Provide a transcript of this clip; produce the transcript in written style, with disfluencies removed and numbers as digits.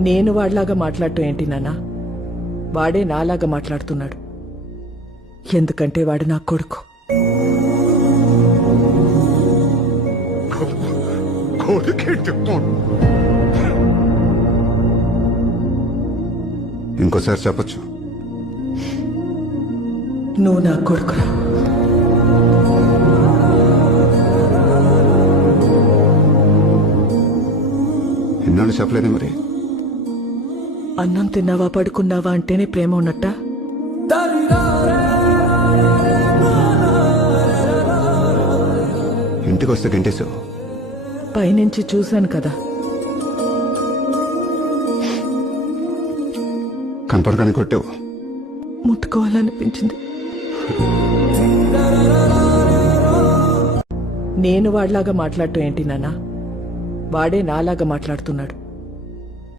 నేను వాడిలాగా మాట్లాడటం ఏంటి నాన్నా? వాడే నాలాగా మాట్లాడుతున్నాడు. ఎందుకంటే వాడు నా కొడుకు. ఇంకోసారి చెప్పచ్చు. నువ్వు నా కొడుకురా. ఎన్నాళ్ళు చెప్పలేదు మరి. అన్నం తిన్నావా పడుకున్నావా అంటేనే ప్రేమ ఉన్నట్ట? ఇంటికి వస్తే గంటేశావు. పైనుంచి చూశాను కదా. కనపడగానే కొట్టావు. ముట్టుకోవాలనిపించింది. నేను వాడిలాగా మాట్లాడటం ఏంటి నాన్నా? వాడే నాలాగా మాట్లాడుతున్నాడు.